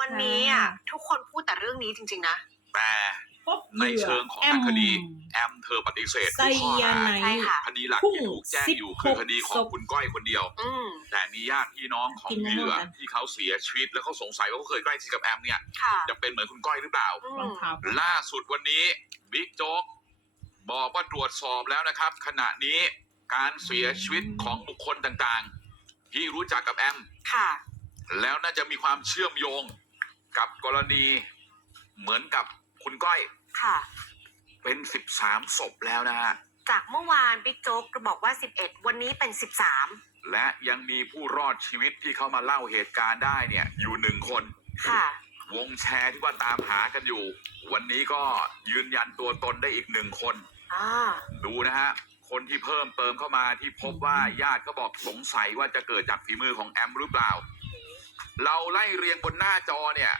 วันนี้อะทุกคนพูดแต่เรื่องนี้จริง ๆ นะ แต่พบในเหยื่อเชิงของแอทางมคดี แอมเธอปฏิเสธไซทุกข้อยาหาไนใช่ด์ค่ะคดีหลักพุ่งที่ถูกแจ้งอยู่คือคดีของศพคุณก้อยคนเดียวอืมแต่มีญาติพี่น้องของกินเหไม่ยื่อร่วมกันที่เขาเสียชีวิตแล้วเขาสงสัยว่าเขาเคยใกล้ชิดกับแอมเนี่ยค่ะจะเป็นเหมือนคุณก้อยหรือเปล่าอืรองมเท้าล่าสุดวันนี้บิ๊กโจ๊กบอกว่าตรวจสอบแล้วนะครับ ขณะนี้การเสียชีวิตของบุคคลต่างๆ ที่รู้จักกับแอมค่ะแล้วน่าจะมีความเชื่อมโยง กับกรณีเหมือนกับคุณก้อยค่ะ เป็นสิบสามศพแล้วนะฮะ จากเมื่อวานบิ๊กโจ๊กบอกว่า 11 วันนี้เป็น 13 และยังมีผู้รอดชีวิตที่เข้ามาเล่าเหตุการณ์ได้เนี่ย อยู่หนึ่งคน ค่ะ วงแชร์ที่ว่าตามหากันอยู่ วันนี้ก็ยืนยันตัวตนได้อีกหนึ่งคน อ่า ดูนะฮะ คนที่เพิ่มเติมเข้ามาที่พบว่าญาติเขาบอกสงสัยว่าจะเกิดจากฝีมือของแอมหรือเปล่า เราไล่เรียงบนหน้าจอเนี่ย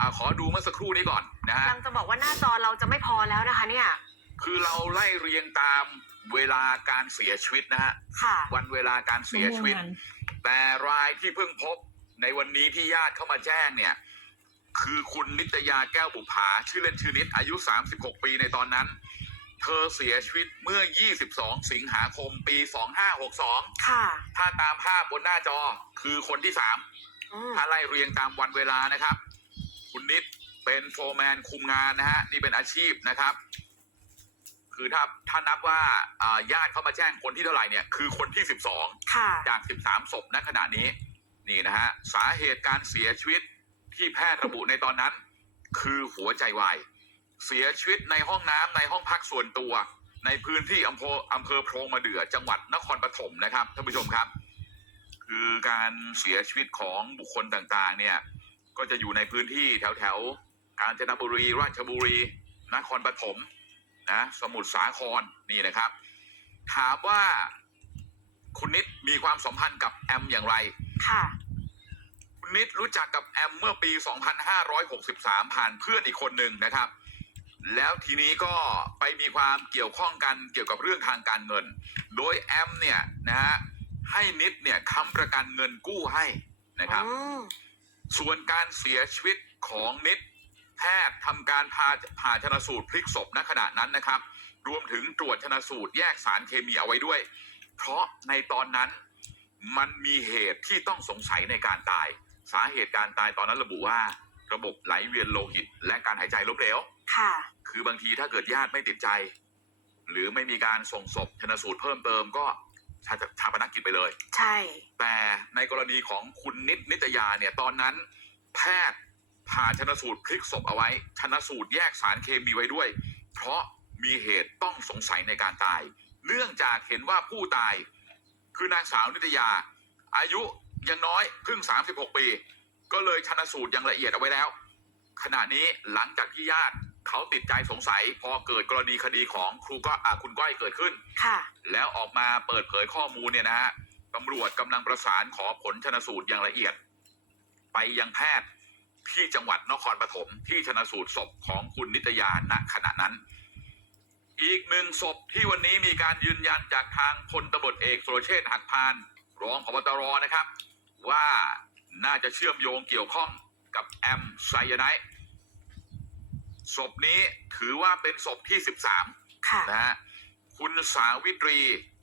อะขอดูเมื่อสักครู่นี้ก่อนนะฮะ กำลังจะบอกว่าหน้าจอเราจะไม่พอแล้วนะคะเนี่ย คือเราไล่เรียงตามเวลาการเสียชีวิตนะฮะ ค่ะ วันเวลาการเสียชีวิตมะม่วงมันแต่รายที่เพิ่งพบในวันนี้ที่ญาติเข้ามาแจ้งเนี่ย คือคุณนิตยาแก้วบุภาชื่อเล่นชื่อนิดอายุ 36 ปีในตอนนั้น เธอเสียชีวิตเมื่อ 22 สิงหาคมปี 2562 ค่ะ ถ้าตามภาพบนหน้าจอคือคนที่อืม3 ถ้าไล่เรียงตามวันเวลานะครับ คุณนิดเป็นโฟร์แมนคุมงานนะฮะนี่เป็นอาชีพนะครับ คือถ้าถ้านับว่าอ่าญาติเข้ามาแจ้งคนที่เท่าไหร่เนี่ยคือคนที่ 12ค่ะจาก 13ศพณขณะนี้ นี่นะฮะสาเหตุการเสียชีวิตที่แพทย์ระบุในตอนนั้น คือหัวใจวายเสียชีวิตในห้องน้ำในห้องพักส่วนตัว ในพื้นที่อำเภออำเภอโพรงมะเดื่อจังหวัดนครปฐมนะครับท่านผู้ชมครับ คือการเสียชีวิตของบุคคลต่างๆ เนี่ย ก็จะอยู่ในพื้นที่แถวแถวๆกาญจนบุรี ราชบุรี นครปฐมนะสมุทรสาครนี่นะครับ ถามว่าคุณนิดมีความสัมพันธ์กับแอมอย่างไร ค่ะ คุณนิดรู้จักกับแอมเมื่อปี 2563 ผ่านเพื่อนอีกคนหนึ่งนะครับ แล้วทีนี้ก็ไปมีความเกี่ยวข้องกันเกี่ยวกับเรื่องทางการเงิน โดยแอมเนี่ยนะฮะ ให้นิดเนี่ยค้ำประกันเงินกู้ให้นะครับอืมส่วนการเสียชีวิตของนิด แพทย์ทำการพาผ่าชนสูตรพลิกศพณขณะนั้นนะครับ รวมถึงตรวจชนสูตรแยกสารเคมีเอาไว้ด้วย เพราะในตอนนั้นมันมีเหตุที่ต้องสงสัยในการตาย สาเหตุการตายตอนนั้นระบุว่า ระบบไหลเวียนโลหิต และการหายใจล้มเหลวค่ะ คือบางทีถ้าเกิดญาติไม่ติดใจ หรือไม่มีการส่งศพชนสูตรเพิ่มเติมก็ ชาชาปนกิจไปเลย ใช่ แต่ในกรณีของคุณนิดนิตยาเนี่ยตอนนั้น แพทย์ผ่าชนสูตรพลิกศพเอาไว้ ชนสูตรแยกสารเคมีไว้ด้วย เพราะมีเหตุต้องสงสัยในการตาย เนื่องจากเห็นว่าผู้ตาย คือนางสาวนิตยา อายุยังน้อยเพิ่ง 36 ปี ก็เลยชนสูตรอย่างละเอียดเอาไว้แล้ว ขณะนี้หลังจากที่ญาติ เขาติดใจสงสัยพอเกิดกรณีคดีของครูก็อ่าคุณก้อยเกิดขึ้น ค่ะ แล้วออกมาเปิดเผยข้อมูลเนี่ยนะฮะตำรวจกำลังประสานขอผลชนสูตรอย่างละเอียด ไปยังแพทย์ที่จังหวัดนครปฐมที่ชนสูตรศพของคุณนิตยาณขณะนั้น อีกหนึ่งศพที่วันนี้มีการยืนยันจากทางพลตำรวจเอกสุรเชษฐ์หักพาน รองพบตรนะครับ ว่าน่าจะเชื่อมโยงเกี่ยวข้องกับแอมไซยาไนด์ ศพนี้ถือว่าเป็นศพที่13ค่ะนะฮะคุณสาวิตรี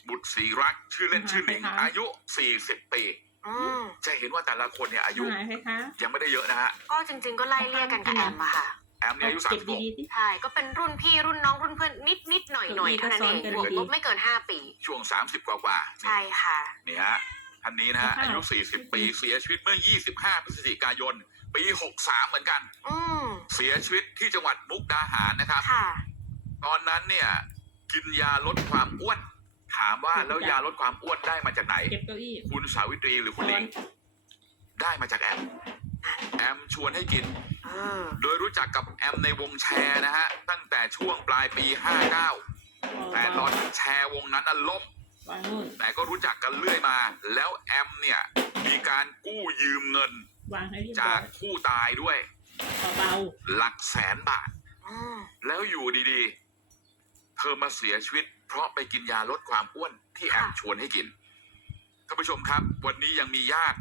บุตรศรีรักชื่อเล่นชื่อหนิงค่ะอายุ 40 ปี อืมจะเห็นว่าแต่ละคนเนี่ยอายุ หายไปคะยังไม่ได้เยอะนะฮะ ก็จริง ๆ ก็ไล่เรียกกันกับแอมอะค่ะ แอมเนี่ยอายุ เก็บดีๆที่ ใช่ ก็เป็นรุ่นพี่รุ่นน้องรุ่นเพื่อนนิดนิดๆหน่อยหน่อยๆเท่านั้นเองก็ซ้อนกันบวกดีลบไม่เกิน5ปี30ช่วง 30 กว่ากว่าๆใช่ค่ะ นี่ฮะท่านนี้นะฮะค่ะอายุ 40 ปีเสียชีวิตเมื่อ 25 พฤศจิกายน ปี 63 เหมือนกัน อืมเสียชีวิตที่จังหวัดมุกดาหารนะครับ ค่ะ ตอนนั้นเนี่ย กินยาลดความอ้วน ถามว่าแล้วยาลดความอ้วนได้มาจากไหน เก็บเก้าอี้คุณสาวิตรีหรือคุณหซ้นิอนงได้มาจากแอม แอมชวนให้กิน เออโดยรู้จักกับแอมในวงแชร์นะฮะ ตั้งแต่ช่วงปลายปี 59 แต่ตอนนั้นแชร์วงนั้นน่ะล่ม วางนู่นแต่ก็รู้จักกันเรื่อยมา แล้วแอมเนี่ย มีการกู้ยืมเงิน วางให้เรียบร้จาอกยผู้ตายด้วย เบาหลักแสนบาทอืมแล้วอยู่ดีๆ เธอมาเสียชีวิต เพราะไปกินยาลดความอ้วนที่แอมชวนให้กิน ท่านผู้ชมครับ วันนี้ยังมีญาติ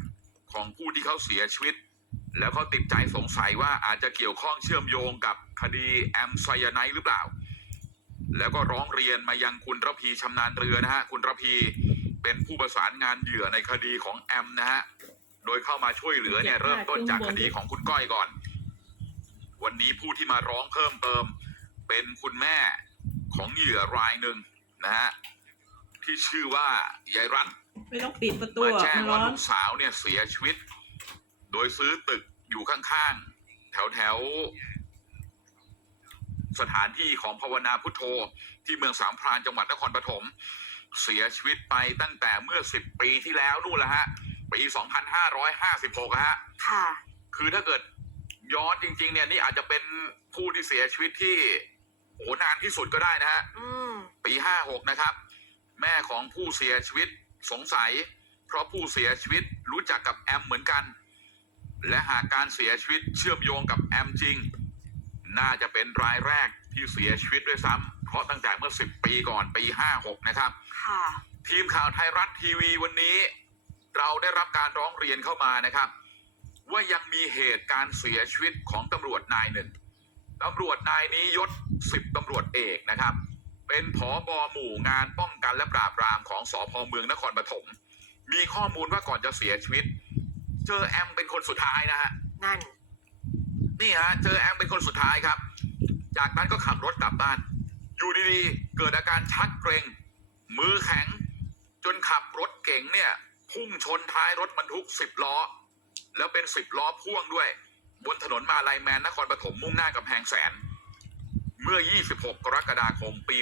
ของผู้ที่เขาเสียชีวิต แล้วเขาติดใจสงสัยว่าอาจจะเกี่ยวข้องเชื่อมโยงกับคดีแอมไซยาไนด์หรือเปล่า แล้วก็ร้องเรียนมายังคุณระพีชำนาญเรือนะฮะ คุณระพีเป็นผู้ประสานงานเหยื่อในคดีของแอมนะฮะ โดยเข้ามาช่วยเหลือเนี่ยเริ่มต้นจากคดีของคุณก้อยก่อน วันนี้ผู้ที่มาร้องเพิ่มเติม เป็นคุณแม่ของเหยื่อรายหนึ่งนะฮะที่ชื่อว่ายายรัตไม่ต้องปิดประตูมาอะแจ้งมันว่าร้อนลูกสาวเนี่ยเสียชีวิต โดยซื้อตึกอยู่ข้างๆ แถวแถวๆสถานที่ของภาวนาพุทโธ ที่เมืองสามพรานจังหวัดนครปฐมเสียชีวิตไปตั้งแต่เมื่อสิบปีที่แล้วนู่นแหละฮะ ปี 2556ฮะค่ะ คือถ้าเกิดย้อนจริง ๆ เนี่ยนี่อาจจะเป็นผู้ที่เสียชีวิตที่โหนานที่สุดก็ได้นะฮะอืม ปีห้าหกนะครับ แม่ของผู้เสียชีวิตสงสัย เพราะผู้เสียชีวิตรู้จักกับแอมเหมือนกัน และหากการเสียชีวิตเชื่อมโยงกับแอมจริง น่าจะเป็นรายแรกที่เสียชีวิตด้วยซ้ำเพราะตั้งแต่เมื่อ 10 ปีก่อนปี 56 นะครับ ค่ะ ทีมข่าวไทยรัฐทีวีวันนี้ เราได้รับการร้องเรียนเข้ามานะครับ ว่ายังมีเหตุการเสียชีวิตของตำรวจนายหนึ่งตำรวจนายนี้ยศสิบตำรวจเอกนะครับ เป็นผอบอหมู่งานป้องกันและปราบปรามของสอพเมืองนครปฐมมีข้อมูลว่าก่อนจะเสียชีวิต เจอแอมเป็นคนสุดท้ายนะฮะนั่น นี่ฮะเจอแอมเป็นคนสุดท้ายครับ จากนั้นก็ขับรถกลับบ้าน อยู่ดีๆ เกิดอาการชักเกรงมือแข็ง จนขับรถเก๋งเนี่ย พุ่งชนท้ายรถบรรทุกสิบล้อ แล้วเป็นสิบล้อพ่วงด้วย บนถนนมาลายแมนนครปฐมมุ่งหน้ากำแพงแสน เมื่อ 26 กรกฎาคม ปี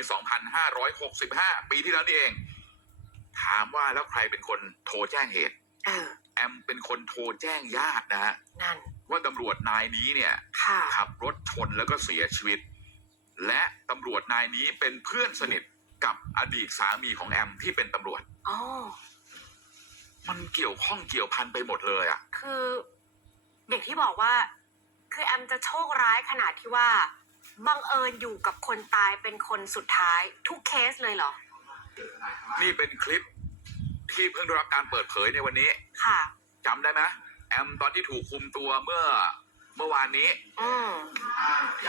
2565 ปีที่แล้วนี่เอง ถามว่าแล้วใครเป็นคนโทรแจ้งเหตุเออแอมเป็นคนโทรแจ้งญาตินะฮะนั่น ว่าตำรวจนายนี้เนี่ย ค่ะ ขับรถชนแล้วก็เสียชีวิต และตำรวจนายนี้เป็นเพื่อนสนิทกับอดีตสามีของแอมที่เป็นตำรวจ อ๋อ มันเกี่ยวข้องเกี่ยวพันไปหมดเลยอะคือเด็กที่บอกว่า คือแอมจะโชคร้ายขนาดที่ว่าบังเอิญอยู่กับคนตายเป็นคนสุดท้ายทุกเคสเลยเหรอ นี่เป็นคลิปที่เพิ่งได้รับการเปิดเผยในวันนี้ค่ะ จำได้ไหมแอมตอนที่ถูกคุมตัวเมื่อเมื่อวานนี้อืม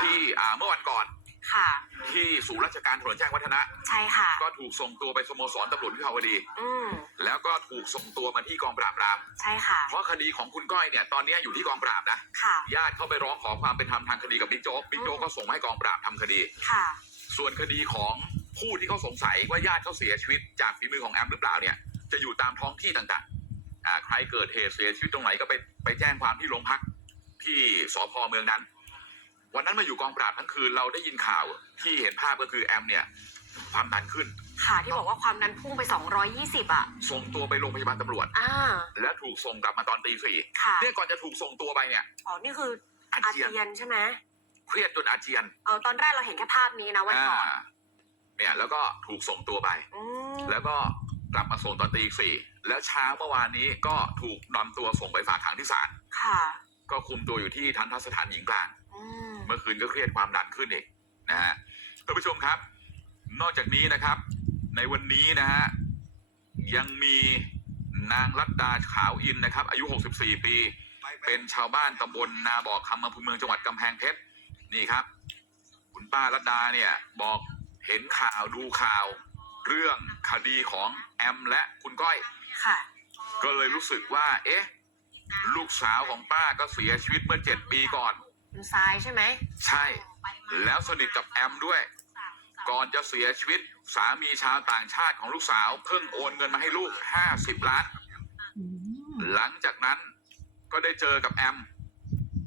ที่อ่าเมื่อวันก่อน ค่ะ ที่ศูนย์ราชการถนนแจ้งวัฒนะ ใช่ค่ะ ก็ถูกส่งตัวไปสโมสรตำรวจวิภาวดี อืมแล้วก็ถูกส่งตัวมาที่กองปราบราม ใช่ค่ะ เพราะคดีของคุณก้อยเนี่ยตอนนี้อยู่ที่กองปราบนะ ค่ะ ญาติเข้าไปร้องขอความเป็นธรรมทางคดีกับบิ๊กโจ๊กบิ๊กโจ๊กก็ส่งมาให้กองปราบทำคดี ค่ะ ส่วนคดีของผู้ที่เขาสงสัยว่าญาติเขาเสียชีวิตจากฝีมือของแอมหรือเปล่าเนี่ย จะอยู่ตามท้องที่ต่างๆอ่าใครเกิดเหตุเสียชีวิตตรงไหนก็ไปไปแจ้งความที่โรงพักที่สพเมืองนั้น วันนั้นมาอยู่กองปราบทั้งคืนเราได้ยินข่าวที่เห็นภาพก็คือแอมเนี่ยความดันขึ้น ค่ะที่บอกว่าความดันพุ่งไป 220 อะ ส่งตัวไปโรงพยาบาลตำรวจ อ่า แล้วถูกส่งกลับมาตอนตีสี่ค่ะเนี่ยก่อนจะถูกส่งตัวไปเนี่ย อ๋อ นี่คืออาอาเจียน เจียนใช่ไหมเครียดจนอาเจียนเออตอนแรกเราเห็นแค่ภาพนี้นะวันก่อนอ่าเนี่ยแล้วก็ถูกส่งตัวไป อืมแล้วก็กลับมาส่งตอนตีสี่แล้วเช้าเมื่อวานนี้ก็ถูกนำตัวส่งไปฝากขังที่ศาลค่ะ ก็คุมตัวอยู่ที่ทันทสถานหญิงกลาง อืม เมื่อคืนก็เครียดความดันขึ้นอีกนะฮะท่านผู้ชมครับ นอกจากนี้นะครับ ในวันนี้นะฮะยังมีนางรัตดาขาวอินนะครับ อายุ 64 ปี เป็นชาวบ้านตำบลนาบอกคำอำเภอเมืองจังหวัดกำแพงเพชรนี่ครับ คุณป้ารัตดาเนี่ยบอกเห็นข่าวดูข่าว เรื่องคดีของแอมและคุณก้อย ค่ะ ก็เลยรู้สึกว่า เอ๊ะ ลูกสาวของป้าก็เสียชีวิตเมื่อเจ็ดปีก่อน คุณทรายใช่ไหมใช่ แล้วสนิทกับแอมด้วย ก่อนจะเสียชีวิตสามีชาวต่างชาติของลูกสาวเพิ่งโอนเงินมาให้ลูก 50 ล้าน อืมหลังจากนั้นก็ได้เจอกับแอม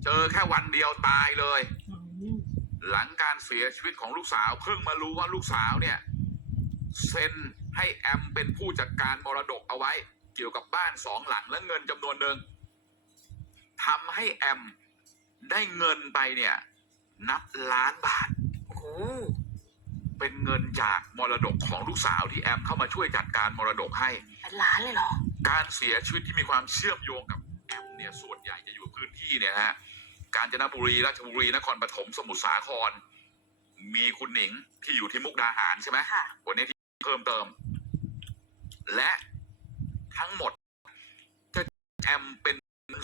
เจอแค่วันเดียวตายเลย อืมหลังการเสียชีวิตของลูกสาวเพิ่งมารู้ว่าลูกสาวเนี่ยเซ็นให้แอมเป็นผู้จัดการมรดกเอาไว้ เกี่ยวกับบ้านสองหลังและเงินจำนวนหนึ่งทำให้แอม ได้เงินไปเนี่ย นับล้านบาท โอ้โหเป็นเงินจากมรดกของลูกสาวที่แอมเข้ามาช่วยจัดการมรดกให้ เป็นล้านเลยเหรอ การเสียชีวิตที่มีความเชื่อมโยงกับแอมเนี่ยส่วนใหญ่จะอยู่พื้นที่เนี่ยนะฮะกาญจนบุรีราชบุรีนครปฐมสมุทรสาคร มีคุณหนิงที่อยู่ที่มุกดาหารใช่ไหมค่ะ วันนี้ที่เพิ่มเติม และทั้งหมดจะแอมเป็น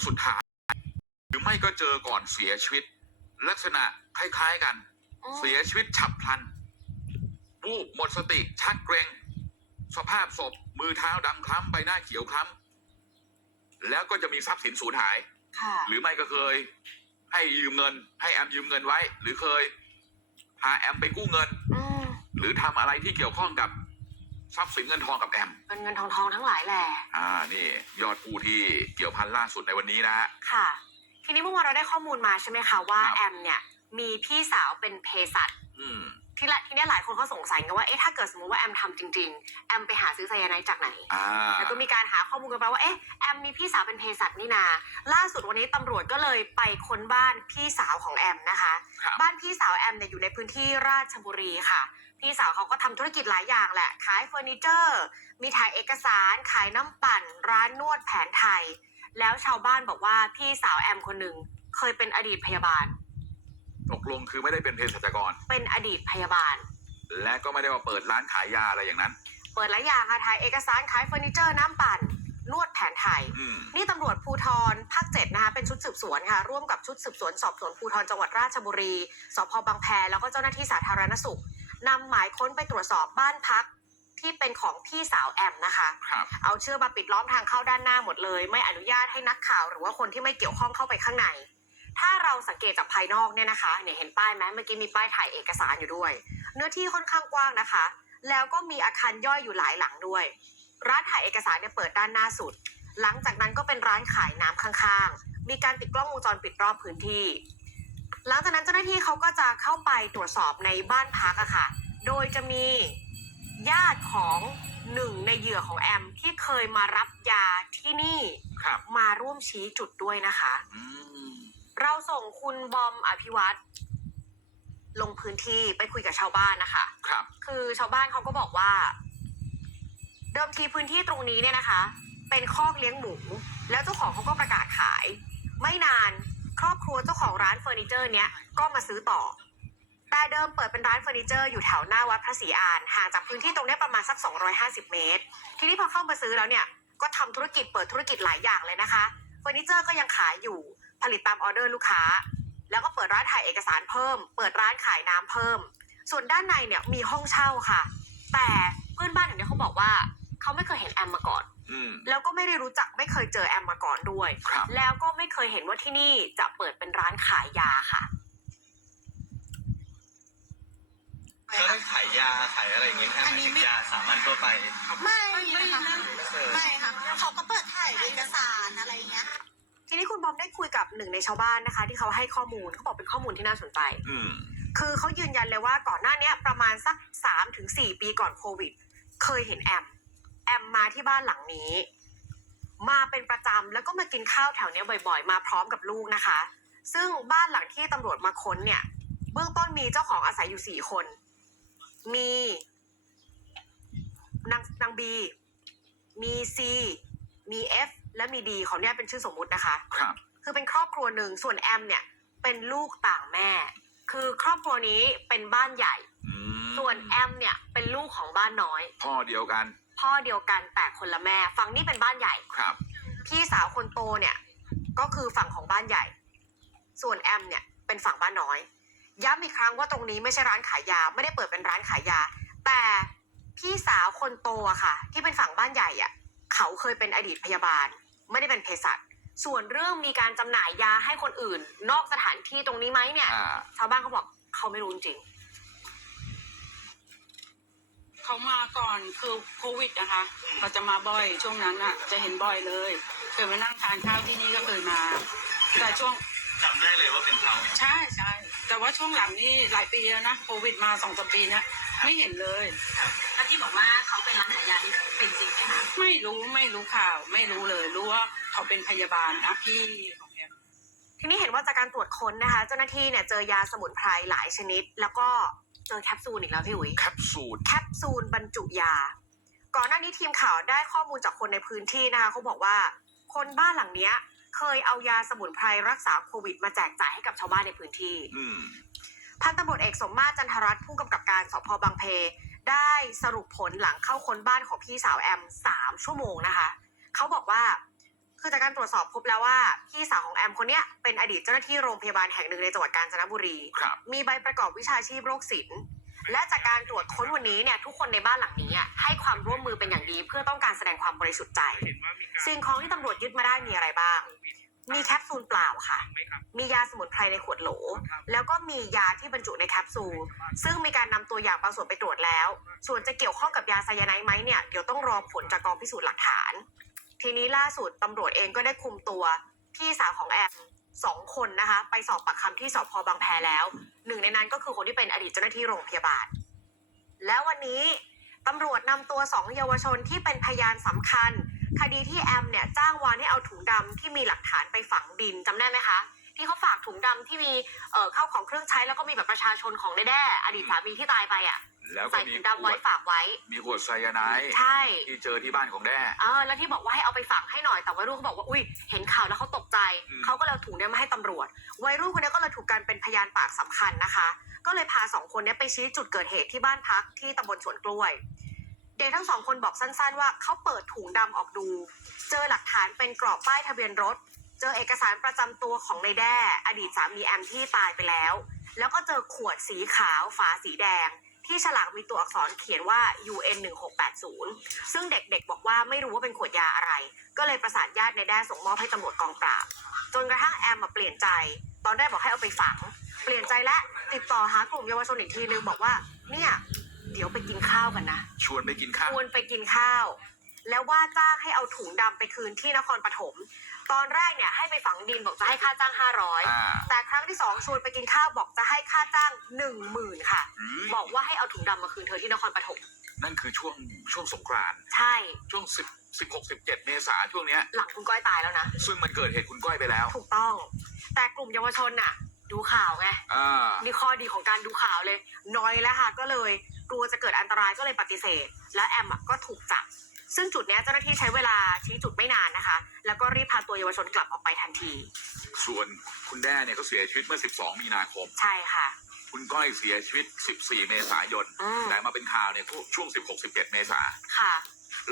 สุดท้าย หรือไม่ก็เจอก่อนเสียชีวิต ลักษณะคล้ายๆกันอืมเสียชีวิตฉับพลันวูบหมดสติชักเกรงสภาพศพมือเท้าดำคล้ำใบหน้าเขียวคล้ำแล้วก็จะมีทรัพย์สินสูญหายค่ะหรือไม่ก็เคย ให้ยืมเงิน ให้แอมยืมเงินไว้ หรือเคยพาแอมไปกู้เงินอืมหรือทำอะไรที่เกี่ยวข้องกับทรัพย์สินเงินทองกับแอมเป็นเงินทองทองทั้งหลายแหละอ่านี่ ยอดผู้ที่เกี่ยวพันล่าสุดในวันนี้นะฮะค่ะ ทีนี้เมื่อวานเราได้ข้อมูลมาใช่ไหมคะว่าครับ แอมเนี่ยมีพี่สาวเป็นเภสัชอืมที่ละทีเนี้ยหลายคนเขาสงสัยกันว่าเอ๊ะถ้าเกิดสมมติว่าแอมทำจริง ๆ แอมไปหาซื้อไซยาไนด์จากไหน อ่าแล้วก็มีการหาข้อมูลกันไปว่าเอ๊ะแอมมีพี่สาวเป็นเภสัชนี่นา ล่าสุดวันนี้ตำรวจก็เลยไปค้นบ้านพี่สาวของแอมนะคะ ครับบ้านพี่สาวแอมเนี่ยอยู่ในพื้นที่ราชบุรีค่ะ พี่สาวเขาก็ทำธุรกิจหลายอย่างแหละ ขายเฟอร์นิเจอร์ มีถ่ายเอกสาร ขายน้ำปั่น ร้านนวดแผนไทย แล้วชาวบ้านบอกว่าพี่สาวแอมคนหนึ่งเคยเป็นอดีตพยาบาล ตกลงคือไม่ได้เป็นเภสัชกร เป็นอดีตพยาบาล และก็ไม่ได้มาเปิดร้านขายยาอะไรอย่างนั้น เปิดหลายอย่างค่ะถ่ายเอกสารขายเฟอร์นิเจอร์น้ำปั่น นวดแผนไทย อืมนี่ตำรวจภูทรภาคเจ็ดนะคะเป็นชุดสืบสวนค่ะ ร่วมกับชุดสืบสวนสอบสวนภูทรจังหวัดราชบุรี สพบางแพแล้วก็เจ้าหน้าที่สาธารณสุขนำหมายค้นไปตรวจสอบบ้านพัก ที่เป็นของพี่สาวแอมนะคะ ครับ เอาเชือกมาปิดล้อมทางเข้าด้านหน้าหมดเลย ไม่อนุญาตให้นักข่าวหรือว่าคนที่ไม่เกี่ยวข้องเข้าไปข้างใน ถ้าเราสังเกตจากภายนอกเนี่ยนะคะเนี่ยเห็นป้ายไหมเมื่อกี้มีป้ายถ่ายเอกสารอยู่ด้วย เนื้อที่ค่อนข้างกว้างนะคะ แล้วก็มีอาคารย่อยอยู่หลายหลังด้วย ร้านถ่ายเอกสารเนี่ยเปิดด้านหน้าสุด หลังจากนั้นก็เป็นร้านขายน้ำข้างๆ มีการติดกล้องวงจรปิดรอบพื้นที่ หลังจากนั้นเจ้าหน้าที่เขาก็จะเข้าไปตรวจสอบในบ้านพักอะค่ะ โดยจะมี ญาติของหนึ่งในเหยื่อของแอมที่เคยมารับยาที่นี่ครับ มาร่วมชี้จุดด้วยนะคะ อืมเราส่งคุณบอมอภิวัตรลงพื้นที่ไปคุยกับชาวบ้านนะคะ ครับ คือชาวบ้านเขาก็บอกว่า เดิมทีพื้นที่ตรงนี้เนี่ยนะคะ เป็นคอกเลี้ยงหมู แล้วเจ้าของเขาก็ประกาศขาย ไม่นานครอบครัวเจ้าของร้านเฟอร์นิเจอร์เนี้ยก็มาซื้อต่อ แต่เดิมเปิดเป็นร้านเฟอร์นิเจอร์อยู่แถวหน้าวัดพระศรีอานห่างจากพื้นที่ตรงเนี้ยประมาณสัก 250 เมตร ทีนี้พอเข้ามาซื้อแล้วเนี่ยก็ทำธุรกิจเปิดธุรกิจหลายอย่างเลยนะคะเฟอร์นิเจอร์ก็ยังขายอยู่ผลิตตามออเดอร์ลูกค้า แล้วก็เปิดร้านถ่ายเอกสารเพิ่ม เปิดร้านขายน้ำเพิ่ม ส่วนด้านในเนี่ยมีห้องเช่าค่ะ แต่เพื่อนบ้านอย่างนี้ยเขาบอกว่าเขาไม่เคยเห็นแอมมาก่อนอืมแล้วก็ไม่ได้รู้จักไม่เคยเจอแอมมาก่อนด้วยครับแล้วก็ไม่เคยเห็นว่าที่นี่จะเปิดเป็นร้านขายยาค่ะ เขาได้ขายยาขายอะไรอย่างเงี้ยครับอันนี้ไม่ ยาสามัญทั่วไป ไม่ไม่นะคะไม่เคยไม่ค่ะเขาก็เปิดถ่ายเอกสารอะไรอย่างเงี้ย ทีนี้คุณบอมได้คุยกับหนึ่งในชาวบ้านนะคะ ที่เขาให้ข้อมูลเขาบอกเป็นข้อมูลที่น่าสนใจ อืม คือเขายืนยันเลยว่าก่อนหน้าเนี้ยประมาณสักสามถึงสี่ปีก่อนโควิด เคยเห็นแอม แอมมาที่บ้านหลังนี้ มาเป็นประจำแล้วก็มากินข้าวแถวเนี้ยบ่อยๆ มาพร้อมกับลูกนะคะ ซึ่งบ้านหลังที่ตำรวจมาค้นเนี่ย เบื้องต้นมีเจ้าของอาศัยอยู่สี่คน มีนางนางบีมีซีมีเอฟและมีดีเขาเนี่ยเป็นชื่อสมมุตินะคะ ครับ คือเป็นครอบครัวหนึ่งส่วนแอมเนี่ยเป็นลูกต่างแม่ คือครอบครัวนี้เป็นบ้านใหญ่ อืมส่วนแอมเนี่ยเป็นลูกของบ้านน้อย พ่อเดียวกัน พ่อเดียวกันแต่คนละแม่ ฝั่งนี้เป็นบ้านใหญ่ ครับ พี่สาวคนโตเนี่ย ก็คือฝั่งของบ้านใหญ่ ส่วนแอมเนี่ยเป็นฝั่งบ้านน้อย ย้ำอีกครั้งว่าตรงนี้ไม่ใช่ร้านขายยา ไม่ได้เปิดเป็นร้านขายยา แต่พี่สาวคนโตอะค่ะ ที่เป็นฝั่งบ้านใหญ่อะเขาเคยเป็นอดีตพยาบาล ไม่ได้เป็นเภสัชส่วนเรื่องมีการจำหน่ายยาให้คนอื่น นอกสถานที่ตรงนี้ไหมเนี่ยอ่าชาวบ้านเขาบอกเขาไม่รู้จริงเขามาก่อนคือโควิดนะคะเขาจะมาบ่อยช่วงนั้นอะจะเห็นบ่อยเลยเคยมานั่งทานข้าวที่นี่ก็เคยมา แต่ช่วง จำได้เลยว่าเป็นเขาใช่ใช่แต่ว่าช่วงหลังนี่หลายปีแล้วนะโควิดมาสองสามปีเนะไม่เห็นเลยแล้วที่บอกว่าเขาเป็นร้านขายยานี่เป็นจริงไหมคะไม่รู้ไม่รู้ข่าว ไม่รู้เลยรู้ว่าเขาเป็นพยาบาลนะพี่ของแอมทีนี้เห็นว่าจากการตรวจค้นนะคะ เจ้าหน้าที่เนี่ยเจอยาสมุนไพรหลายชนิด แล้วก็เจอแคปซูลอีกแล้วพี่อุ๋ยแคปซูลแคปซูลบรรจุยา ก่อนหน้านี้ทีมข่าวได้ข้อมูลจากคนในพื้นที่นะคะเขาบอกว่าคนบ้านหลังเนี้ย เคยเอายาสมุนไพรรักษาโควิดมาแจกจ่ายให้กับชาวบ้านในพื้นที่อืมพันตำรวจเอกสมมาตรจันทรัตน์ผู้กำกับการสพบางเพ ได้สรุปผลหลังเข้าค้นบ้านของพี่สาวแอมสามชั่วโมงนะคะเขาบอกว่าคือจากการตรวจสอบพบแล้วว่า พี่สาวของแอมคนเนี้ยเป็นอดีตเจ้าหน้าที่โรงพยาบาลแห่งหนึ่งในจังหวัดกาญจนบุรีครับมีใบประกอบวิชาชีพโรคศิลป์ และจากการตรวจค้นวันนี้เนี่ยทุกคนในบ้านหลังนี้อะให้ความร่วมมือเป็นอย่างดีเพื่อต้องการแสดงความบริสุทธิ์ใจ สิ่งของที่ตำรวจยึดมาได้มีอะไรบ้าง มีแคปซูลเปล่าค่ะ มียาสมุนไพรในขวดโหล แล้วก็มียาที่บรรจุในแคปซูล ซึ่งมีการนำตัวอย่างบางส่วนไปตรวจแล้ว ส่วนจะเกี่ยวข้องกับยาไซยาไนด์ไหมเนี่ยเดี๋ยวต้องรอผลจากกองพิสูจน์หลักฐาน ทีนี้ล่าสุดตำรวจเองก็ได้คุมตัวพี่สาวของแอม สองคนนะคะ ไปสอบปากคำที่สพบางแพแล้ว หนึ่งในนั้นก็คือคนที่เป็นอดีตเจ้าหน้าที่โรงพยาบาล แล้ววันนี้ตำรวจนำตัวสองเยาวชนที่เป็นพยานสำคัญ คดีที่แอมเนี่ยจ้างวานให้เอาถุงดำที่มีหลักฐานไปฝังดินจำได้ไหมคะที่เขาฝากถุงดำที่มีเอ่อเข้าของเครื่องใช้แล้วก็มีแบบประชาชนของแด้ๆอดีตสามีที่ตายไปอะแล้วก็ใส่มีถุงขดำวไว้ดฝากไว้ มีขวดไซยาไนด์ใช่ ที่เจอที่บ้านของแด้ เออแล้วที่บอกว่าให้เอาไปฝังให้หน่อยแต่วัยรุ่นเขาบอกว่าอุ้ยเห็นข่าวแล้ว เขาตกใจอืมเขาก็เลยเอาถุงเนี้ยมาให้ตำรวจ วัยรุ่นคนนี้ก็เลยถูกกันเป็นพยานปากสำคัญนะคะ ก็เลยพาสองคนเนี้ยไปชี้จุดเกิดเหตุที่บ้านพักที่ตำบลสวนกล้วย เด็กทั้งสองคนบอกสั้น ๆ ว่าเขาเปิดถุงดำออกดู เจอหลักฐานเป็นกรอบป้ายทะเบียนรถ เจอเอกสารประจำตัวของนายแด้ อดีตสามีแอมที่ตายไปแล้ว แล้วก็เจอขวดสีขาวฝาสีแดง ที่ฉลากมีตัวอักษรเขียนว่า UN 1680 ซึ่งเด็กๆ บอกว่าไม่รู้ว่าเป็นขวดยาอะไร ก็เลยประสานญาติในแด้ส่งมอบให้ตำรวจกองปราบ จนกระทั่งแอมมาเปลี่ยนใจ ตอนแรกบอกให้เอาไปฝัง เปลี่ยนใจและติดต่อหากลุ่มเยาวชนอีกทีนึงบอกว่า เนี่ย เดี๋ยวไปกินข้าวกันนะ ชวนไปกินข้าว ชวนไปกินข้าว แล้วว่าจ้างให้เอาถุงดำไปคืนที่นครปฐม ตอนแรกเนี่ยให้ไปฝังดินบอกจะให้ค่าจ้าง500อ่าแต่ครั้งที่สองชวนไปกินข้าวบอกจะให้ค่าจ้าง 1 0,000 ค่ะเฮ้ยบอกว่าให้เอาถุงดำมาคืนเธอที่นครปฐมนั่นคือช่วงช่วงสงกรานต์ใช่ ช่วงสิบสิบหกสิบเจ็ดเมษาช่วงเนี้ย หลังคุณก้อยตายแล้วนะ ซึ่งมันเกิดเหตุคุณก้อยไปแล้วถูกต้อง แต่กลุ่มเยาวชนน่ะ ดูข่าวไง อ่านี่ข้อดีของการดูข่าวเลย น้อยแล้วค่ะก็เลย กลัวจะเกิดอันตรายก็เลยปฏิเสธ แล้วแอมอะก็ถูกจับ ซึ่งจุดเนี้ยเจ้าหน้าที่ใช้เวลาชี้จุดไม่นานนะคะ แล้วก็รีบพาตัวเยาวชนกลับออกไปทันที ส่วนคุณแด้เนี่ยก็เสียชีวิตเมื่อ 12 มีนาคม ใช่ค่ะ คุณก้อยเสียชีวิต 14 เมษายนอืมแต่มาเป็นข่าวเนี่ยช่วง 16 17 เมษาค่ะ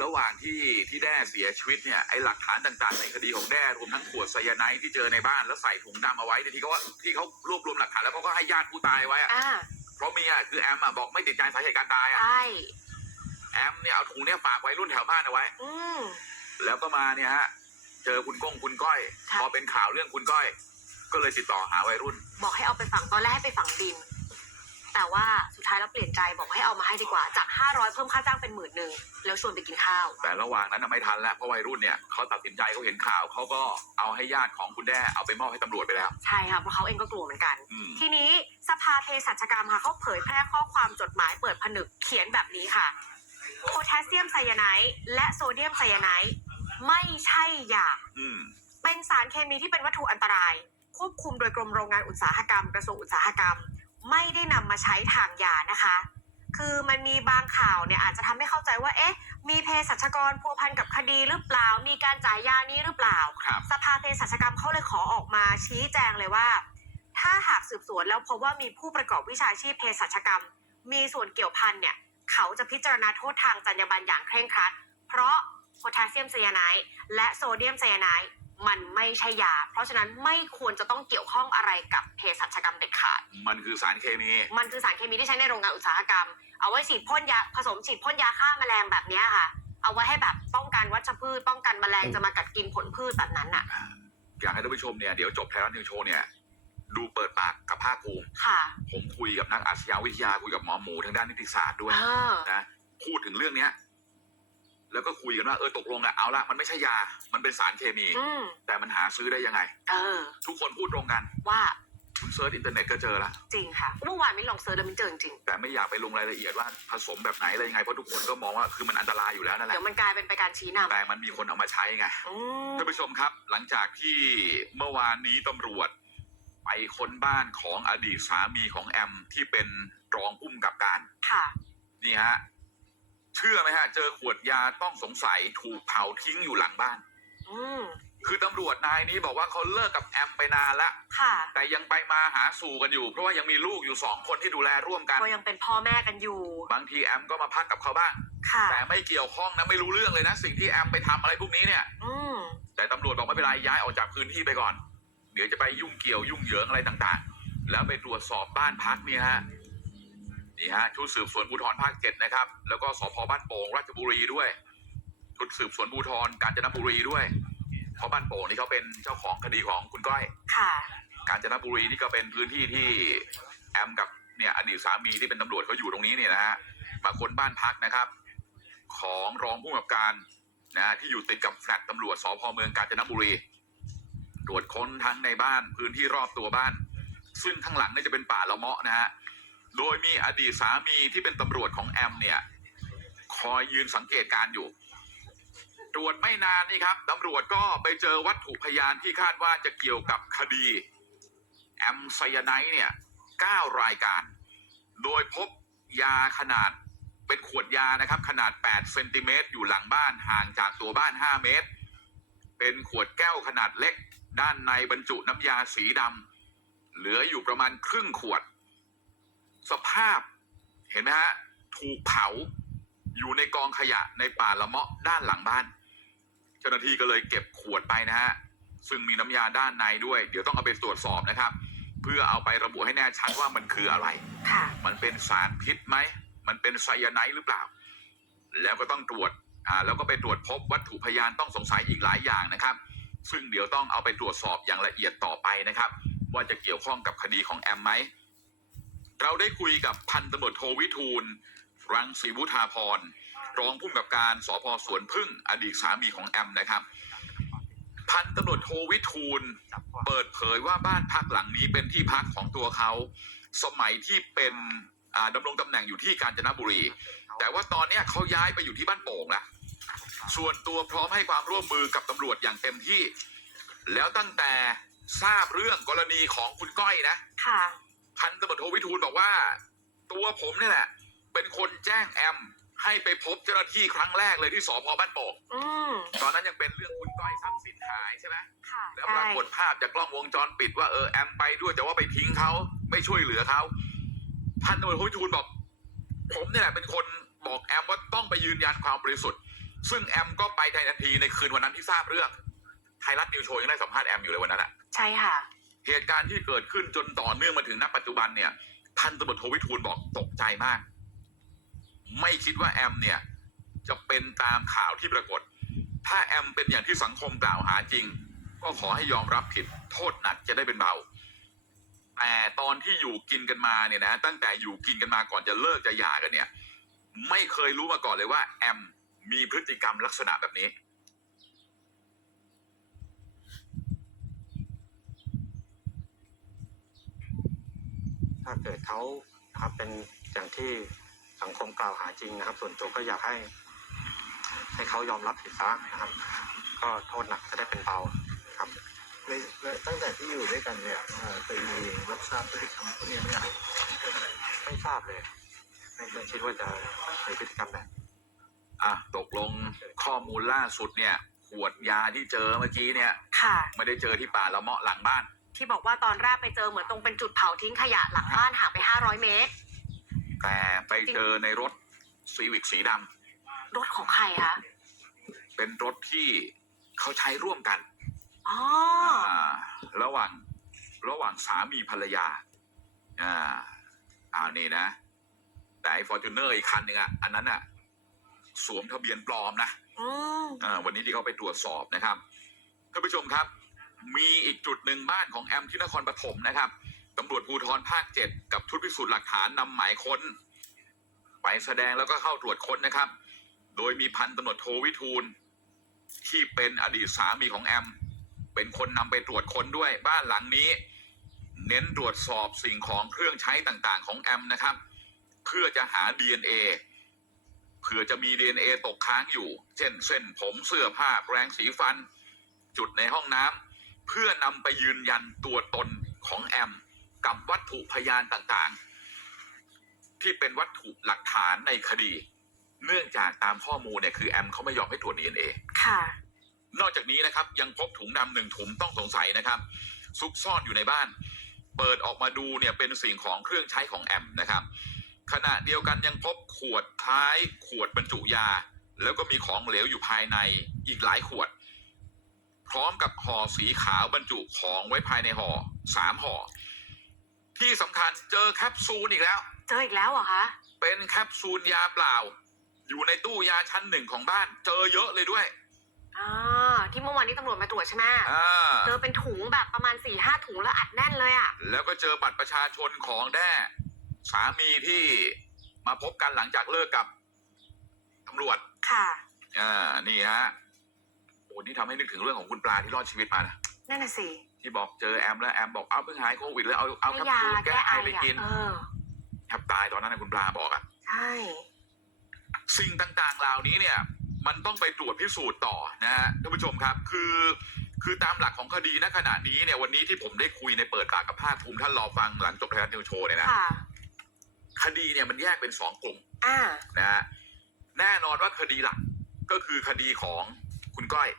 ระหว่างที่ที่แด้เสียชีวิตเนี่ยไอหลักฐานต่างๆในคดีของแด้รวมทั้งขวดไซยาไนด์ที่เจอในบ้านแล้วใส่ถุงดำเอาไว้เนี่ยที่เขาว่าที่เขารวบรวมหลักฐานแล้วเขาก็ให้ญาติผู้ตายไว้อะอ่าเพราะเมียคือแอมอะบอกไม่ติดใจสาเหตุการตายอะใช่ แอมเนี่ยเอาถุงเนี่ยฝากไว้รุ่นแถวบ้านเอาไว้ อืม แล้วก็มาเนี่ยฮะ เจอคุณก้องคุณก้อย ค่ะ พอเป็นข่าวเรื่องคุณก้อย ก็เลยติดต่อหาวัยรุ่น บอกให้เอาไปฝังตอนแรกให้ไปฝังดิน แต่ว่าสุดท้ายแล้วเปลี่ยนใจบอกให้เอามาให้ดีกว่า จาก 500 เพิ่มค่าจ้างเป็นหมื่นหนึ่งแล้วชวนไปกินข้าว แต่ระหว่างนั้นนะไม่ทันแล้วเพราะวัยรุ่นเนี่ยเขาตัดสินใจเขาเห็นข่าวเขาก็เอาให้ญาติของคุณแด้เอาไปมอบให้ตำรวจไปแล้ว ใช่ค่ะเพราะเขาเองก็กลัวเหมือนกัน อืม ทีนี้สภาเภสัชกรรมค่ะเขาเผยแพร่ข้อความจดหมายเปิดผนึกเขียนแบบนี้ค่ะ โพแทสเซียมไซยาไนด์และโซเดียมไซยาไนด์ไม่ใช่ยาอืมเป็นสารเคมีที่เป็นวัตถุอันตราย ควบคุมโดยกรมโรงงานอุตสาหกรรมกระทรวงอุตสาหกรรม ไม่ได้นำมาใช้ทางยานะคะ คือมันมีบางข่าวเนี่ยอาจจะทำให้เข้าใจว่าเอ๊ะ มีเภสัชกรพัวพันกับคดีหรือเปล่า มีการจ่ายยานี้หรือเปล่า ครับ สภาเภสัชกรรมเขาเลยขอออกมาชี้แจงเลยว่า ถ้าหากสืบสวนแล้วพบว่ามีผู้ประกอบวิชาชีพเภสัชกรรม มีส่วนเกี่ยวพันเนี่ย เขาจะพิจารณาโทษทางจรรยาบรรณอย่างเคร่งครัด เพราะโพแทสเซียมไซยาไนด์และโซเดียมไซยาไนด์มันไม่ใช่ยา เพราะฉะนั้นไม่ควรจะต้องเกี่ยวข้องอะไรกับเภสัชกรรมเด็ดขาด มันคือสารเคมี มันคือสารเคมีที่ใช้ในโรงงานอุตสาหกรรม เอาไว้ฉีดพ่นยาผสมฉีดพ่นยาฆ่าแมลงแบบเนี้ยค่ะ เอาไว้ให้แบบป้องกันวัชพืช ป้องกันแมลงจะมากัดกินผลพืชแบบนั้นน่ะ อยากให้ท่านผู้ชมเนี่ยเดี๋ยวจบไทยรัฐนิวโชว์เนี่ย ดูเปิดปากกับภาคภูมิค่ะผมคุยกับนักอาชญาวิทยาคุยกับหมอหมูทางด้านนิติศาสตร์ด้วยเออนะพูดถึงเรื่องเนี้ย แล้วก็คุยกันว่าเออตกลงอะเอาละมันไม่ใช่ยา มันเป็นสารเคมี อืมแต่มันหาซื้อได้ยังไง เออ ทุกคนพูดตรงกันว่าคุณเซิร์ชอินเทอร์เน็ตก็เจอละจริงค่ะ เมื่อวานมินลองเซิร์ชแล้วมินเจอจริงแต่ไม่อยากไปลงรายละเอียดว่าผสมแบบไหนอะไรยังไงเพราะทุกคนก็มองว่าคือมันอันตรายอยู่แล้วนั่นแหเดี๋ละยวมันกลายเป็นไปการชี้นำแต่มันมีคนเอามาใช้ไงอืมท่านผู้ชมครับ หลังจากที่เมื่อวานนี้ตำรวจ ไปค้นบ้านของอดีตสามีของแอมที่เป็นรองผู้กำกับการค่ะ นี่ฮะเชื่อไหมฮะ เจอขวดยาต้องสงสัยถูกเผาทิ้งอยู่หลังบ้าน อืมคือตำรวจนายนี้บอกว่าเขาเลิกกับแอมไปนานแล้วค่ะ แต่ยังไปมาหาสู่กันอยู่ เพราะว่ายังมีลูกอยู่สองคนที่ดูแลร่วมกัน ก็ยังเป็นพ่อแม่กันอยู่ บางทีแอมก็มาพักกับเขาบ้าง ค่ะ แต่ไม่เกี่ยวข้องนะไม่รู้เรื่องเลยนะ สิ่งที่แอมไปทำอะไรพวกนี้เนี่ย อืมแต่ตำรวจบอกไม่เป็นไรย้ายออกจากพื้นที่ไปก่อนเดี๋ยวจะไปยุ่งเกี่ยวยุ่งเหยิงอะไรต่างๆ แล้วไปตรวจสอบบ้านพักเนี่ยฮะนี่ฮะชุดสืบสวนภูธรภาคเจ็ดนะครับ แล้วก็สพบ้านโป่งราชบุรีด้วย ชุดสืบสวนภูธรกาญจนบุรีด้วย เพราะบ้านโป่งนี่เขาเป็นเจ้าของคดีของคุณก้อย ค่ะ กาญจนบุรีนี่ก็เป็นพื้นที่ที่แอมกับเนี่ยอดีตสามีที่เป็นตำรวจเขาอยู่ตรงนี้เนี่ยนะฮะมาค้นบ้านพักนะครับ ของรองผู้กำกับการนะฮะที่อยู่ติดกับแฟลตตำรวจสพเมืองกาญจนบุรี ตรวจค้นทั้งในบ้านพื้นที่รอบตัวบ้าน ซึ่งข้างหลังเนี่ยจะเป็นป่าละเมาะนะฮะโดยมีอดีตสามีที่เป็นตำรวจของแอมเนี่ยคอยยืนสังเกตการอยู่ ตรวจไม่นานนี่ครับตำรวจก็ไปเจอวัตถุพยานที่คาดว่าจะเกี่ยวกับคดีแอมไซยาไนด์เนี่ย9รายการ โดยพบยาขนาดเป็นขวดยานะครับขนาด 8 เซนติเมตรอยู่หลังบ้านห่างจากตัวบ้าน 5 เมตร เป็นขวดแก้วขนาดเล็ก ด้านในบรรจุน้ำยาสีดำเหลืออยู่ประมาณครึ่งขวด สภาพเห็นไหมฮะ ถูกเผาอยู่ในกองขยะในป่าละเมาะด้านหลังบ้าน เจ้าหน้าที่ก็เลยเก็บขวดไปนะฮะ ซึ่งมีน้ำยาด้านในด้วย เดี๋ยวต้องเอาไปตรวจสอบนะครับ เพื่อเอาไประบุให้แน่ชัดว่ามันคืออะไร ค่ะ มันเป็นสารพิษไหม มันเป็นไซยาไนด์หรือเปล่า แล้วก็ต้องตรวจ อ่า แล้วก็ไปตรวจพบวัตถุพยานต้องสงสัยอีกหลายอย่างนะครับ ซึ่งเดี๋ยวต้องเอาไปตรวจสอบอย่างละเอียดต่อไปนะครับ ว่าจะเกี่ยวข้องกับคดีของแอมไหม เราได้คุยกับพันตำรวจโทวิทูล รังสีวุธาพร รองผู้กำกับการสพสวนพึ่งอดีตสามีของแอมนะครับ พันตำรวจโทวิทูล เปิดเผยว่าบ้านพักหลังนี้เป็นที่พักของตัวเขา สมัยที่เป็นอ่าดำรงตำแหน่งอยู่ที่กาญจนบุรี แต่ว่าตอนนี้เขาย้ายไปอยู่ที่บ้านโป่งแล้ว ส่วนตัวพร้อมให้ความร่วมมือกับตำรวจอย่างเต็มที่ แล้วตั้งแต่ทราบเรื่องกรณีของคุณก้อยนะค่ะพันตำรวจโทวิทูลบอกว่า ตัวผมเนี่ยแหละ เป็นคนแจ้งแอม ให้ไปพบเจ้าหน้าที่ครั้งแรกเลยที่สพบ้านโป่งอืมตอนนั้นยังเป็นเรื่องคุณก้อยทรัพย์สินหายใช่ไหมค่ะแล้วปรากฏภาพจากกล้องวงจรปิดว่าเออแอมไปด้วยแต่ว่าไปทิ้งเขาไม่ช่วยเหลือเขาพันตำรวจโทวิทูลบอก ผมเนี่ยแหละเป็นคนบอกแอมว่าต้องไปยืนยันความบริสุทธิ์ ซึ่งแอมก็ไปทันทีในคืนวันนั้นที่ทราบเรื่องไทยรัฐนิวโชว์ยังได้สัมภาษณ์แอมอยู่เลยวันนั้นอะใช่ค่ะ เหตุการณ์ที่เกิดขึ้นจนต่อเนื่องมาถึงณปัจจุบันเนี่ยพันตำรวจโทวิทูลบอกตกใจมาก ไม่คิดว่าแอมเนี่ย จะเป็นตามข่าวที่ปรากฏ ถ้าแอมเป็นอย่างที่สังคมกล่าวหาจริง ก็ขอให้ยอมรับผิดโทษหนักจะได้เป็นเบาแต่ตอนที่อยู่กินกันมาเนี่ยนะ ตั้งแต่อยู่กินกันมาก่อนจะเลิกจะหย่ากันเนี่ย ไม่เคยรู้มาก่อนเลยว่าแอม มีพฤติกรรมลักษณะแบบนี้ ถ้าเกิดเขานะครับเป็นอย่างที่สังคมกล่าวหาจริงนะครับ ส่วนตัวก็อยากให้ ให้เขายอมรับผิดซะนะครับ ก็โทษหนักจะได้เป็นเบาครับในในตั้งแต่ที่อยู่ด้วยกันเนี่ยเอ่อเคยมีรับทราบพฤติกรรมพวกนี้ไหมครับไม่ทราบเลยไม่ไม่คิดว่าจะมีพฤติกรรมแบบ อะตกลงข้อมูลล่าสุดเนี่ย ขวดยาที่เจอเมื่อกี้เนี่ย ค่ะ ไม่ได้เจอที่ป่าละเมาะหลังบ้าน ที่บอกว่าตอนแรกไปเจอเหมือนตรงเป็นจุดเผาทิ้งขยะหลังบ้านห่างไป 500 เมตร แต่ไปเจอในรถซีวิกสีดำรถของใครคะ เป็นรถที่เขาใช้ร่วมกันอ๋อ อ่าระหว่างระหว่างสามีภรรยาอ่าอ่านี่นะ แต่ไอ้ฟอร์จูเนอร์อีกคันหนึ่งอะอันนั้นอะ สวมทะเบียนปลอมนะอืมอ่าวันนี้ที่เขาไปตรวจสอบนะครับท่านผู้ชมครับ มีอีกจุดหนึ่งบ้านของแอมที่นครปฐมนะครับตำรวจภูธรภาคเจ็ดกับชุดพิสูจน์หลักฐานนำหมายค้น ไปแสดงแล้วก็เข้าตรวจค้นนะครับ โดยมีพันตำรวจโทวิทูล ที่เป็นอดีตสามีของแอม เป็นคนนำไปตรวจค้นด้วยบ้านหลังนี้ เน้นตรวจสอบสิ่งของเครื่องใช้ต่างๆ ของแอมนะครับ เพื่อจะหา DNA เผื่อจะมี DNA ตกค้างอยู่ เช่นเส้นผมเสื้อผ้าแปรงสีฟัน จุดในห้องน้ำเพื่อนำไปยืนยันตัวตนของแอม กับวัตถุพยานต่างๆ ที่เป็นวัตถุหลักฐานในคดี เนื่องจากตามข้อมูลเนี่ยคือแอมเขาไม่ยอมให้ตรวจ DNA ค่ะ นอกจากนี้นะครับยังพบถุงดำหนึ่งถุงต้องสงสัยนะครับ ซุกซ่อนอยู่ในบ้าน เปิดออกมาดูเนี่ยเป็นสิ่งของเครื่องใช้ของแอมนะครับ ขณะเดียวกันยังพบขวดท้ายขวดบรรจุยา แล้วก็มีของเหลวอยู่ภายในอีกหลายขวดพพร้อมกับห่อสีขาวบรรจุของไว้ภายในห่อสามห่อที่สำคัญเจอแคปซูลอีกแล้ว เจออีกแล้วเหรอคะ เป็นแคปซูลยาเปล่า อยู่ในตู้ยาชั้นหนึ่งของบ้าน เจอเยอะเลยด้วยอ่าที่เมื่อวานนี้ตำรวจมาตรวจใช่ไหมอ่าเจอเป็นถุงแบบประมาณสี่ห้าถุงแล้วอัดแน่นเลยอะแล้วก็เจอบัตรประชาชนของแด้ สามีที่มาพบกันหลังจากเลิกกับตำรวจ ค่ะ อ่า นี่ฮะโอ้นี่ทำให้นึกถึงเรื่องของคุณปลาที่รอดชีวิตมานะ นั่นน่ะสิที่บอกเจอแอมแล้วแอมบอกเอาเพิ่งหายโควิดแล้วเอาเอาให้แคปยาซูลแก้แก้ไอไอไปอะกินเออแทบตายตอนนั้นนะคุณปลาบอกอะใช่ สิ่งต่างๆเหล่านี้เนี่ย มันต้องไปตรวจพิสูจน์ต่อนะฮะท่านผู้ชมครับ คือ คือตามหลักของคดีณขณะนี้เนี่ยวันนี้ที่ผมได้คุยในเปิดปากกับภาคภูมิท่านรอฟังหลังจบไทยรัฐนิวโชว์เนี่ยนะค่ะ คดีเนี่ยมันแยกเป็นสองกลุ่มอ่านะฮะแน่นอนว่าคดีหลักก็คือคดีของคุณก้อย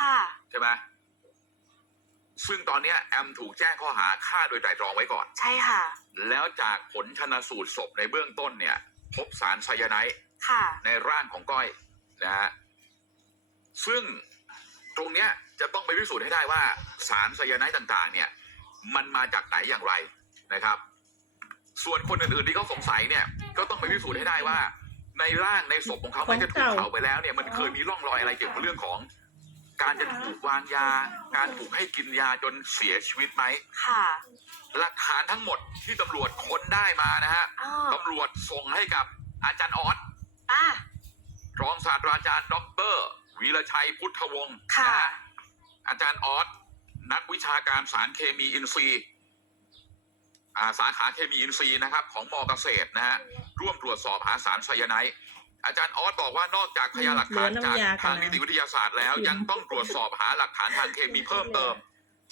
ค่ะใช่ไหมซึ่งตอนเนี้ยแอมถูกแจ้งข้อหาฆ่าโดยไตรตรองไว้ก่อน ใช่ค่ะ แล้วจากผลชนสูตรศพในเบื้องต้นเนี่ย พบสารไซยาไนด์ค่ะ ในร่างของก้อยนะฮะซึ่งตรงเนี้ยจะต้องไปพิสูจน์ให้ได้ว่าสารไซยาไนด์ต่าง ๆ เนี่ย มันมาจากไหนอย่างไรนะครับ ส่วนคนอื่นๆที่เขาสงสัยเนี่ย ก็ต้องไปพิสูจน์ให้ได้ว่า ในร่างในศพของเขาไม่จะถูกเผาไปแล้วเนี่ยมันเคยมีร่องรอยอะไรเกี่ยวกับเรื่องของ การจะถูกวางยา การถูกให้กินยาจนเสียชีวิตไหม ค่ะหลักฐานทั้งหมดที่ตำรวจค้นได้มานะฮะอ้อตำรวจส่งให้กับอาจารย์ออสอะ รองศาสตราจารย์ด็อกเตอร์วีระชัยพุทธวงศ์ค่ะ นะฮะอาจารย์ออสนักวิชาการสารเคมีอินทรีย์อ่า สาขาเคมีอินทรีย์นะครับของมอเกษตรนะฮะร่วมตรวจสอบหาสารไซยาไนด์อาจารย์ออสบอกว่านอกจากพยานหลักฐานเหลือจากน้ำยากันนะทางนิติวิทยาศาสตร์แล้วยังต้องตรวจสอบหาหลักฐานทางเคมีเพิ่มเติม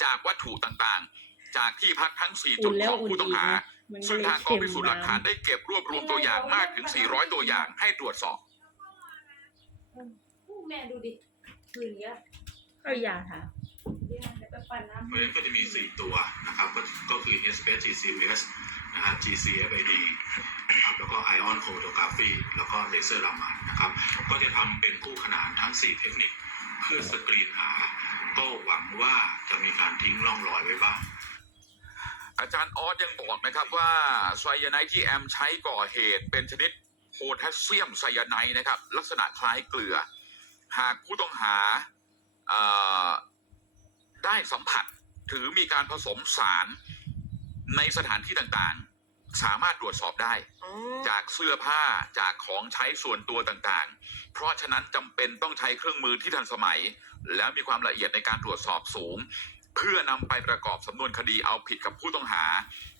จากวัตถุต่างๆ จากที่พักทั้ง 4 จุอุ่ดนแล้ขวองอุ่นผู้ต้องอีกหานะมันก็ซึ่งเลยทางกองเค็มพิสูจน์หลักฐานมาได้เก็บรวบรวมตัวอย่างมากถึง 400 ตัวอย่างให้ตรวจสอบแม่ดูดิคืนเนี้ยเอายาค่ะ เดี๋ยวไปปั่นน้ำเพราะฉะนั้นก็จะมี 4 ตัวนะครับ ก็ก็คือ SPS GCS นะฮะ GCFID นะครับแล้วก็ Ion Chromatography แล้วก็ Laser Raman นะครับ ก็จะทำเป็นคู่ขนานทั้ง 4 เทคนิค เพื่อสกรีนหา ก็หวังว่าจะมีการทิ้งร่องรอยไว้บ้างอาจารย์ออสยังบอกนะครับว่าไซยาไนด์ที่แอมใช้ก่อเหตุเป็นชนิดโพแทสเซียมไซยาไนด์นะครับ ลักษณะคล้ายเกลือ หากผู้ต้องหาเอ่อ ได้สัมผัสหรือมีการผสมสารในสถานที่ต่างๆ สามารถตรวจสอบได้อืมจากเสื้อผ้าจากของใช้ส่วนตัวต่างๆ เพราะฉะนั้นจำเป็นต้องใช้เครื่องมือที่ทันสมัย แล้วมีความละเอียดในการตรวจสอบสูง เพื่อนำไปประกอบสำนวนคดีเอาผิดกับผู้ต้องหา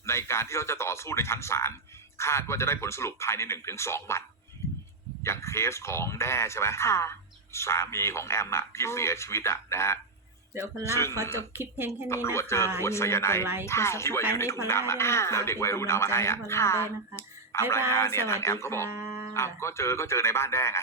ในการที่เขาจะต่อสู้ในชั้นศาลคาดว่าจะได้ผลสรุปภายในหนึ่งถึงสองวัน อย่างเคสของแด้ใช่ไหมค่ะสามีของแอมอะที่อืมเสียชีวิตอะนะฮะ เดี๋ยวพลล่าซึ่งขอจบคลิปเพียงแค่นี้ตำรวจนะเจอคะขวดไซยาไนด์อย่ลืมกดไลค์กดที่ว่าอยู่ในถุงดำอะซับสไครต์ให้พลล่าด้วยนะคะแล้วเด็กวัยรุ่นเอามาให้อะเป็นกำลังใจให้พลล่าด้วยนะคะตามบ๊ายรายบางานยเนี่สยวัทาสงแอดีมเขาบอกค่ะอ้าวก็เจอก็เจอในบ้านแด้ไง